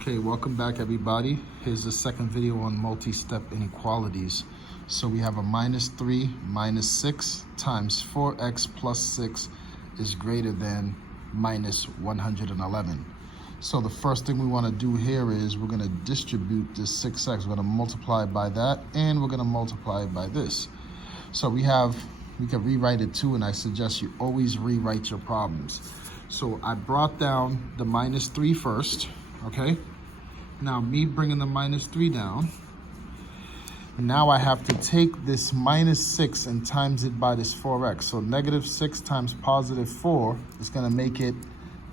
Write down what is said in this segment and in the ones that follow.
Okay, welcome back everybody. Here's the second video on multi-step inequalities. So we have a minus 3 minus 6 times 4x plus 6 is greater than minus 111. So the first thing we want to do here is we're going to distribute this 6x. We're going to multiply by that, and we're going to multiply by this. So we can rewrite it too, and I suggest you always rewrite your problems. So I brought down the minus 3 first. Okay, now me bringing the minus 3 down, now I have to take this minus 6 and times it by this 4x. So negative 6 times positive 4 is going to make it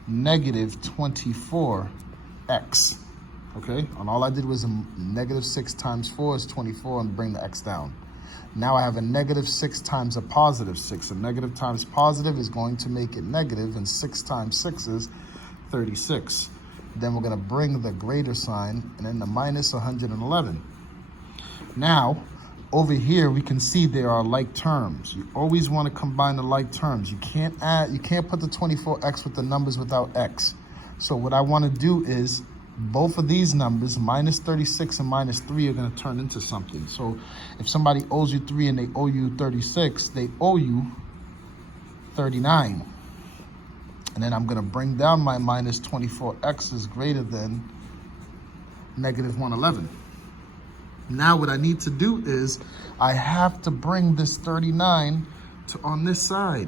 negative 24x. Okay, and all I did was negative 6 times 4 is 24 and bring the x down. Now I have a negative 6 times a positive 6. A negative times positive is going to make it negative, and 6 times 6 is 36. Then we're going to bring the greater sign and then the minus 111. Now, over here, we can see there are like terms. You always want to combine the like terms. You can't put the 24x with the numbers without x. So what I want to do is both of these numbers, minus 36 and minus 3, are going to turn into something. So if somebody owes you 3 and they owe you 36, they owe you 39. And then I'm going to bring down my minus 24x is greater than negative 111. Now what I need to do is I have to bring this 39 to on this side.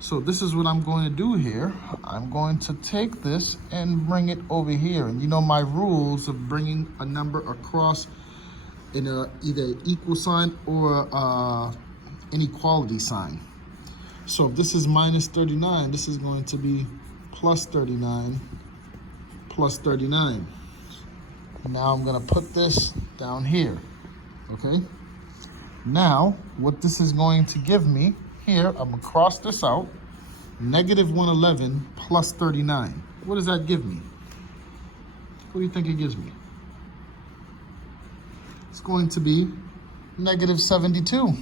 So this is what I'm going to do here. I'm going to take this and bring it over here. And you know my rules of bringing a number across in either equal sign or inequality sign. So if this is minus 39, this is going to be plus 39 plus 39. Now I'm going to put this down here, okay? Now, what this is going to give me here, I'm going to cross this out, negative 111 plus 39. What does that give me? What do you think it gives me? It's going to be negative 72,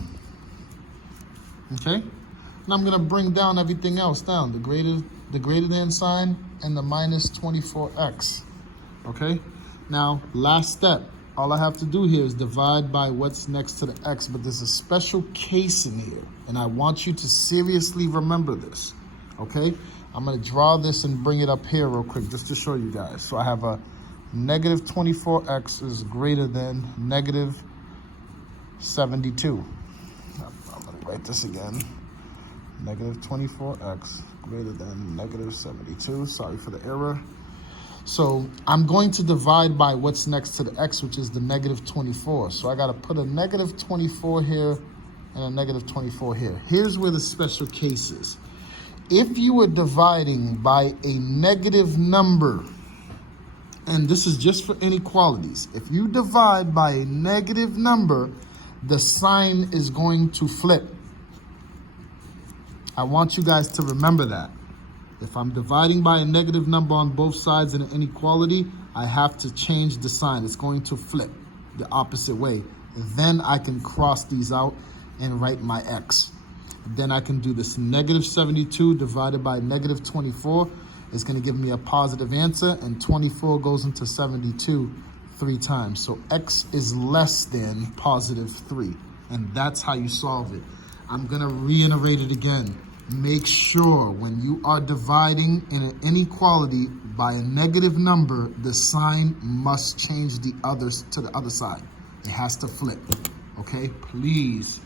okay? Now I'm going to bring down everything else down, the greater than sign and the minus 24x, okay? Now, last step, all I have to do here is divide by what's next to the x, but there's a special case in here, and I want you to seriously remember this, okay? I'm going to draw this and bring it up here real quick just to show you guys. So I have a negative 24x is greater than negative 72. I'm going to write this again. Negative 24x greater than negative 72. Sorry for the error. So I'm going to divide by what's next to the x, which is the negative 24. So I got to put a negative 24 here and a negative 24 here. Here's where the special case is. If you were dividing by a negative number, and this is just for inequalities, if you divide by a negative number, the sign is going to flip. I want you guys to remember that. If I'm dividing by a negative number on both sides in an inequality, I have to change the sign. It's going to flip the opposite way. Then I can cross these out and write my x. Then I can do this negative 72 divided by negative 24 is going to give me a positive answer, and 24 goes into 72 3 times. So x is less than positive 3, and that's how you solve it. I'm going to reiterate it again. Make sure when you are dividing in an inequality by a negative number, the sign must change the others to the other side. It has to flip, okay? Please